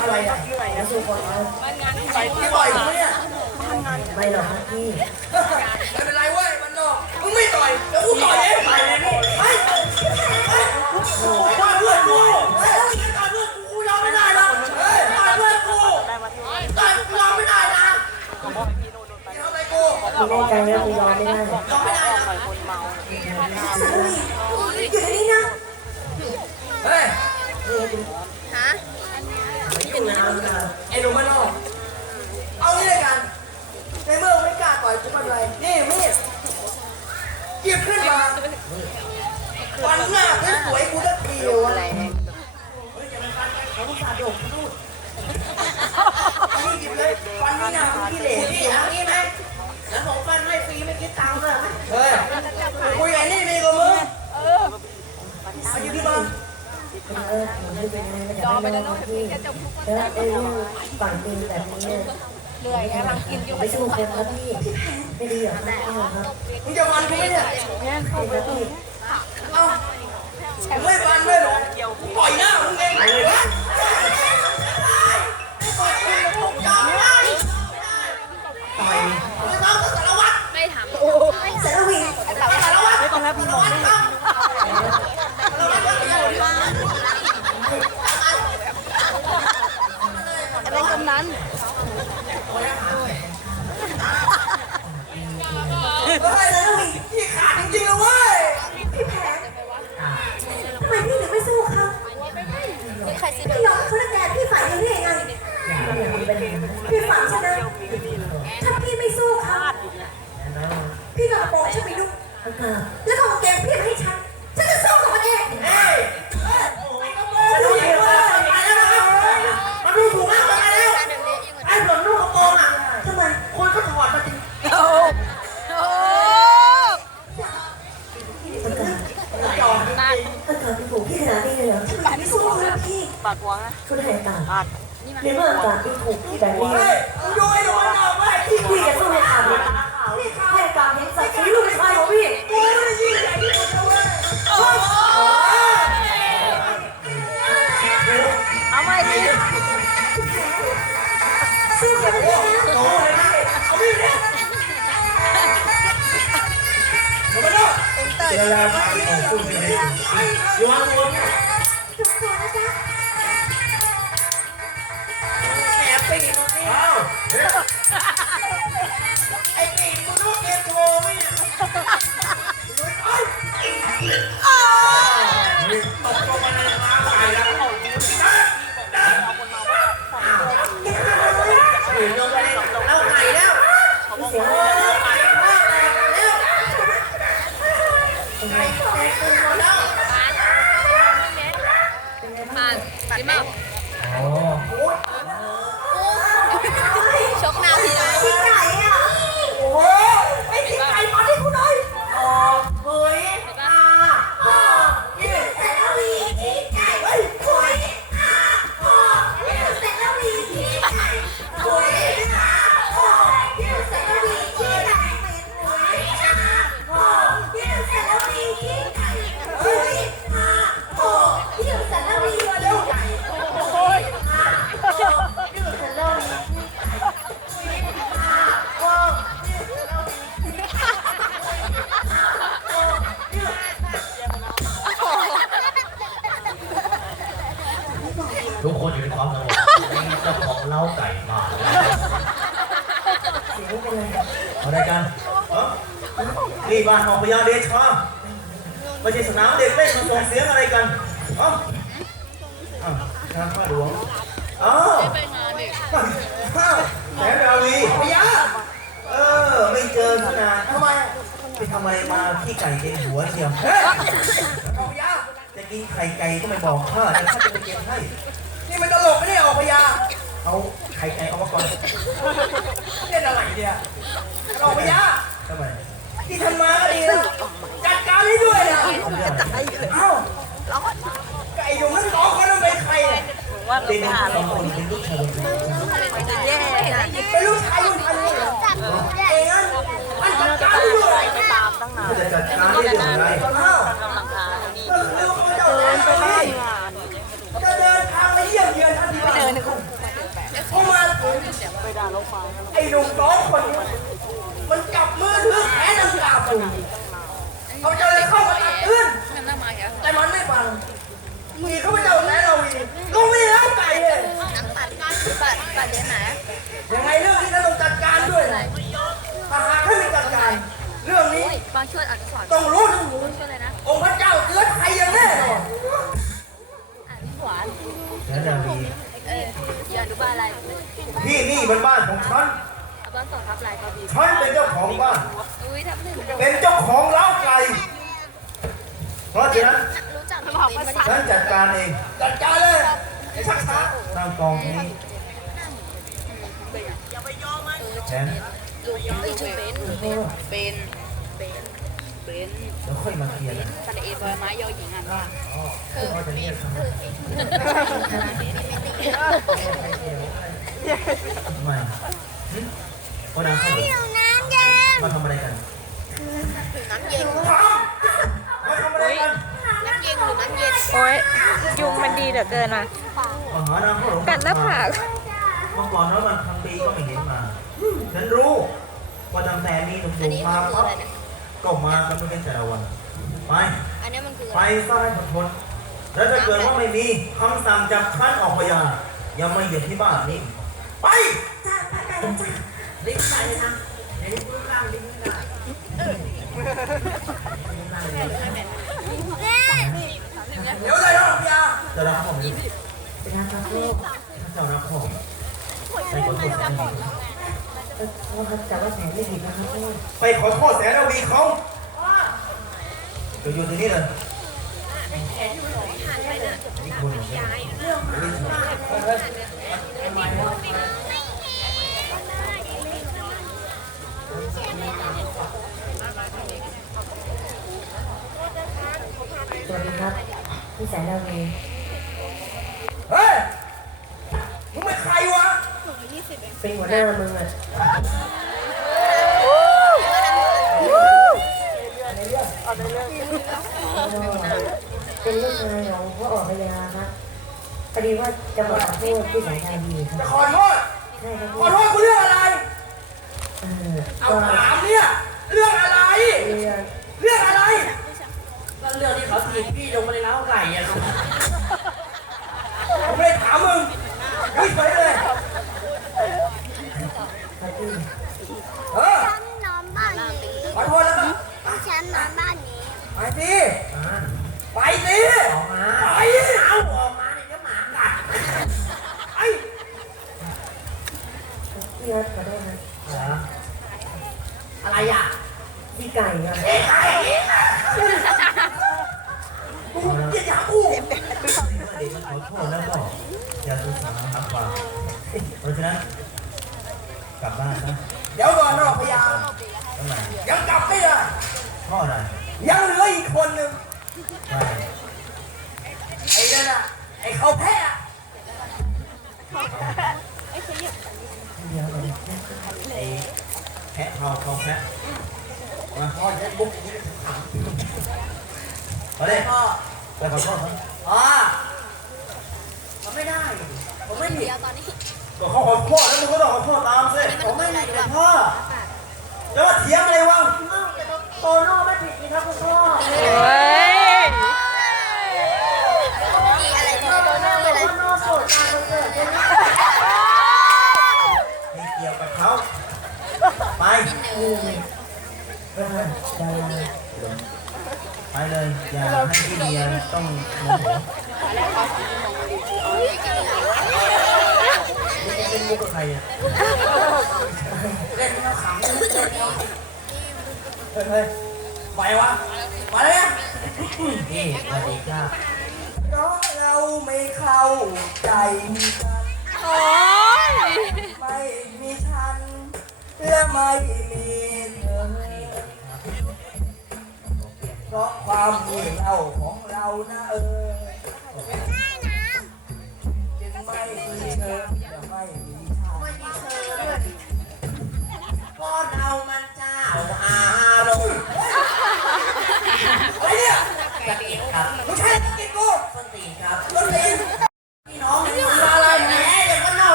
อะไรอะแล้วสู้คนแล้วใส่ที่บ่อยมั้ยเนี่ยไม่หรอกครับพี่ไม่เป็นไรเว้ยมันนอกมึงไม่ต่อยเดี๋ยวกูต่อยเองไปเลยไปโอ้ยต่อยเพื่อนกูเฮ้ต่อยเพื่อนกูกูยอมไม่ได้นะเฮ้ต่อยเพื่อนกูต่อยกูยอมไม่ได้นะทำไรกูพี่แน่ใจแล้วพี่ยอมไม่ได้ยอมไม่ได้นะอยู่ที่นี่นะเฮ้ย น้ำนะไอ้หนุ่มมันนอกเอางี้เลยกัน ในเมื่อมึงไม่กล้าต่อยกูไมันไร นี่มีดหยิบขึ้นมาฟันหน้าสวยๆกูจะทีวะเขาผู้ชายโดดพูดนี่ห ไม่อยากให้น้องพี่แล้วไอ้เองฝังดินแบบนี้เนี่ยเหนื่อยกำลังกินอยู่ไม่สู้คนครับพี่ไม่ดีหรอกครับพี่ครับมึงจะวันกูไหมเนี่ยไม่ครับพี่เอ้ามึงไม่ฟันด้วยเหรอกู เฮ้ยพี่ขาดจริงๆเลยเว้ยทำไมพี่ถึงไม่สู้เขามีใครสิพี่ยอมเขาแล้วแกพี่ฝ่ายยังไงไงอย่าไปเป็นอย่างนั้นพี่ฝังชนะถ้าพี่ไม่สู้เขาพี่ก็บอกฉันไปดูกแล้วก็เอาเกมพี่ากาศในเมื่ออากาศเป็นผูกพี่แบบนี้เฮ้ยมึงดูไอ้หนุ่มมันนอกเว้ยที่พี่จะสู้ให้ขาดเลยให้อากาศเห็นศักดิ์ศรีลูกชายของพี่กูไม่ได้ยิ่งใหญ่ที่สุดนะเว้ยเอาไม่ดิสู้กับมันเองนะโอ้ยเอาพี่เนี่ยหนุ่มมันนอกทุกคนนะจ๊ะทุกคน อ๋ เสียงเป็นไรอะไรกันเอ้านี่บ้านของพญาเดชาไม่ใช่สนามเด็กเล่นมาส่งเสียงอะไรกันเอ้าเอ้าทางข้าหลวงเอ้าไปงานดิข้าแสงดาวีพยาเออ ไม่เจอขนาดทำไมไปทำอะไรมาขี้ไก่เต็มหัวเชียวเฮ้ยเอาพยาจะกินไข่ไก่ก็ไม่บอกข้าแต่ข้าจะไปเก็บให้ นี่มันตลกไม่ได้ออกพยาเอา ไข่ไก่เอามาก่อนเล่นอะไรเนี่ยออกพยาทำไมที่ทำมาก็ดีนะจัดการให้ด้วยนะเอาเรื่องเอ้าไก่ดุทั้งสองคนนั้นเป็นใครเนี่ยว่าเป็นสองคนเป็นลูกชายคนเดียวมันจะแย่นะเป็นลูกชายลูกชายเลยเหรอเองนั้นมันจัดการให้ด้วยไปตามตั้งนาน ยวไหนยังไงเรื่องนี้ก็ต้องจัดการด้วยนะถ้าหากท่านไม่จัดการ เรื่องนี้ บางช่วยอักษรต้องรู้ทั้งหูช่วยเลยนะ องค์พระเจ้าเตือนไทยอย่างแน่นอนหวานแล้วดาวีเอออย่าดูบ้านอะไรที่นี่เป็นบ้านของฉันเอาบ้านสองทับลายเขาดีฉันเป็นเจ้าของบ้านอุ้ยทำหนึ่งเป็นเจ้าของเล้าไก่เพราะฉะนั้นรู้จักบอกภาษาฉันจัดการเอง จัดการเลยไอ้ชักช้าตั้งกองนี้ แชมป์เอ้ยชื่อเบนพ่อเบนเบนเบนแล้วค่อยมาเคลียร์กันสระเอบอยไม้ยอหญิงอะพ่อจะเรียกเขาทำไมหึพ่อนางเข้าหรือน้ำเย็นมาทำอะไรกันน้ำเย็นมาทำอะไรกันน้ำเย็นหรือน้ำเย็นโอ๊ยยุงมันดีเหลือเกินอะมาหานางเข้าหลงกัดหน้าผากเมื่อก่อนแล้วมันทำ ปีก็ไม่เห็นมา ฉันรู้ว่าตั้งแต่มีหนุ่มๆมาปั๊บก็มากันไม่เป็นแต่ละวัน ไปอันนี้มันคือไปซะให้หมดทนแล้วถ้าเกิดว่าไม่มีคำสั่งจากท่านออกพยานอย่ามาเหยียบที่บ้านนี้ ไปรีบไปเลยนะเดี๋ยวนี้พูดข้างรีบไม่ได้เดี๋ยวเลยนะพี่ยาจะรับผมนี้เป็นทางพ่อถ้าเจ้ารับผมไปขอโทษ แสนวีพ่อครับจับว่าแสนไม่ผิดนะครับไปขอโทษแสนวีเขาเดี๋ยวอยู่ตรงนี้เลยอีกคนหนึ่งเนี่ยสวัสดีครับพี่แสนดาวเอง เฮ้ย มึงเป็นใครวะ เป็นหัวหน้ามึงอะเป็นลูกชายของพ่อออกพยาครับพอดีว่าจะมาขอโทษพี่แสนดาวดีครับจะขอโทษใช่ครับขอโทษกูเรื่องอะไร เออเอาก็ถามเนี่ย เรื่องอะไร เรื่องเรื่องอะไร ก็เรื่องที่เขาถีบพี่ลงมาในเล้าไก่อะครับ โทษแล้วก็อย่าสุสานครับว่าเพราะฉะนั้นกลับบ้านนะเดี๋ยวก่อนนะพยาทำไมยังกลับไม่ได้พ่ออะไรยังเหลืออีกคนหนึ่งไม่ไอ้นั่นน่ะไอ้เขาแพ้อะเดี๋ยวก่อนไอ้แพะเขาเขาแพะมาพ่อจะบุกเอาเลยพ่อไปขอโทษเขาอ๋อ ไม่ได้ ผมไม่ผิดเดี๋ยวตอนนี้ก็เขาขอโทษแล้วมึงก็ต้องขอโทษตามสิผมไม่ผิดเลยพ่พ่ออจะมาเถียงอะไรวะโตโน่ไม่ผิดนี่ครับคุณพ่อโอ้ยมีอะไรที่โดนอะไรโน่โสดตามคนเกิดเป็นไม่เกี่ยวกับเขาไปก็ดาราไปเลย อย่าให้พี่เดียต้องโมโหจะ เป็นมุกกับใครอะเล่นแล้วขำเล่นแล้วเฮ้ยเฮ้ยไปวะมาเลยนะนี่สวัสดีจ้าเพราะเราไม่เข้าใจกันโอ๊ยไม่มีฉันและไม่มีเธอเพราะความมีเราของเรานะเออ Yeah.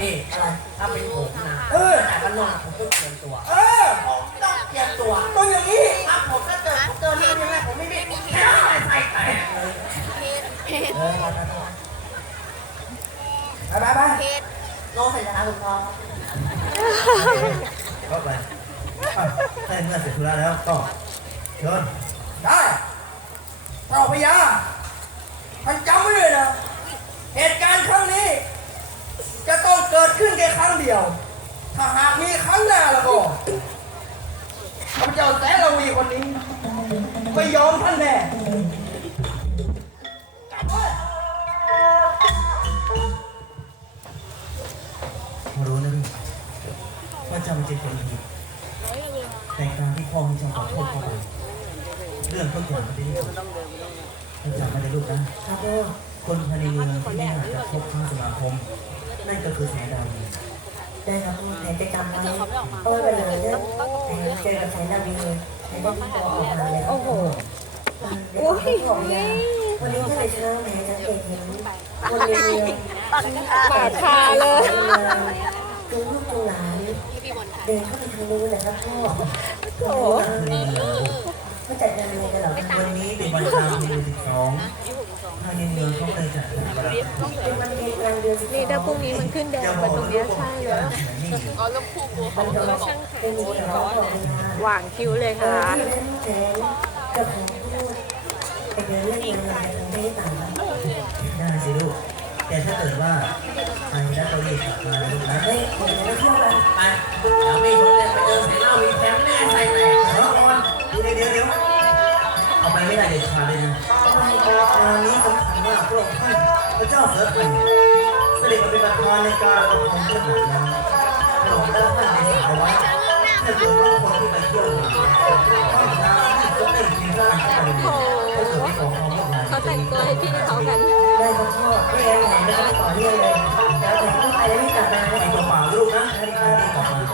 นี่อะไรถ้าเป็นผมนะเออแต่ก็นอนผมต้องเตรียมตัว เออผมต้องเตรียมตัวตัวอย่างนี้ถ้าผมถ้าเจอผมเจอหน้าไม่ได้ผมไม่มีแค่ใส่ใส่ไปไปไปโลใส่ยาถูกต้องเข้าไปได้เมื่อเสร็จธุระแล้วก็เชิญได้เราพยามันจำไม่เลยนะเหตุการณ์ครั้งนี้ จะต้องเกิดขึ้นแค่ครั้งเดียว ถ้าหากมีครั้งหน้าแล้วก็ข้าพเจ้าแสนละวีคนนี้ ไม่ยอมท่านแน่มารู้นะพี่ว่าเจ้าไม่ใช่คนผิดแต่การที่พ่อของเจ้าขอโทษพ่อไปเรื่องทุกอย่างมันเป็นเรื่องให้จำไม่ได้ลูกนะครับพ่อ คนภายในเมืองที่ไม่อาจจะพบข้าสมาคม นั่นก็คือแสงดาวได้ครับพ่อแต่จะจำไว้เออไปเลยเนี่ยแต่เจอกับสายนาวีแต่ได้ที่ตัวอกมาเลยโอ้โหโอ้ยวันนี้ก็เลยเช้าแม่สังเกตเห็นคนเรียนบาดคาเลยจูงลูกจูงหลานเดินเข้าไปทางนู้นนะครับพ่อโอ้โหเขาจัดงานอะไรกันหรอวันนี้เป็นวันกลางเดือนสิบสองภาวันเป็ นวันเพ็ญกลางเดือนสิบสองนี่ถ้าพรุ่งนี้มันขึ้นแดงมาตรงเนี้ยใช่เลยมันจะเป็นมีแต่เราบอกเวลาหว่างคิ้วเลยเอค่ะอที่เล่นแสนกับของพูดไปเดินเล่นงานอะไรกันได้ต่างกันได้สิลูกแต่ถ้าเกิดว่าไอ้ดัตเตอรี่ขับมาลูกนะเฮ้ยผมจะไม่เที่ยวกันไปเดี๋ยวมีคนเล่นไปเจอใส่เหล้ามีแถมแน่ใส่แตกเดี๋ยวก่อนเดี๋ยวเดี๋ยวเดี๋ยวเอาไปไม่ได้เด็ดขาดเลยนะงานนี้สำคัญมากพระองค์ท่านพระเจ้าเสือไทยเสด็จมาเป็นประธานในการประคองเรื่องหนักน้ำพระองค์ได้ท่านในสายไว้ถ้าเกิดว่าคนที่ไปเที่ยวหาน้ำที่เขาได้กินได้ก็ไปเลยถ้าเกิดไม่ขอความร่วมมือเขาแต่งตัวให้พี่เขากันได้ครับพ่อไม่งั้นแหนไม่ต้องต่อเรื่องเลยแล้วแต่พูดไปแล้วไม่กลับมาไอ้ตัวเปล่าลูกนะไอ้ที่กลับมาเขาจะที่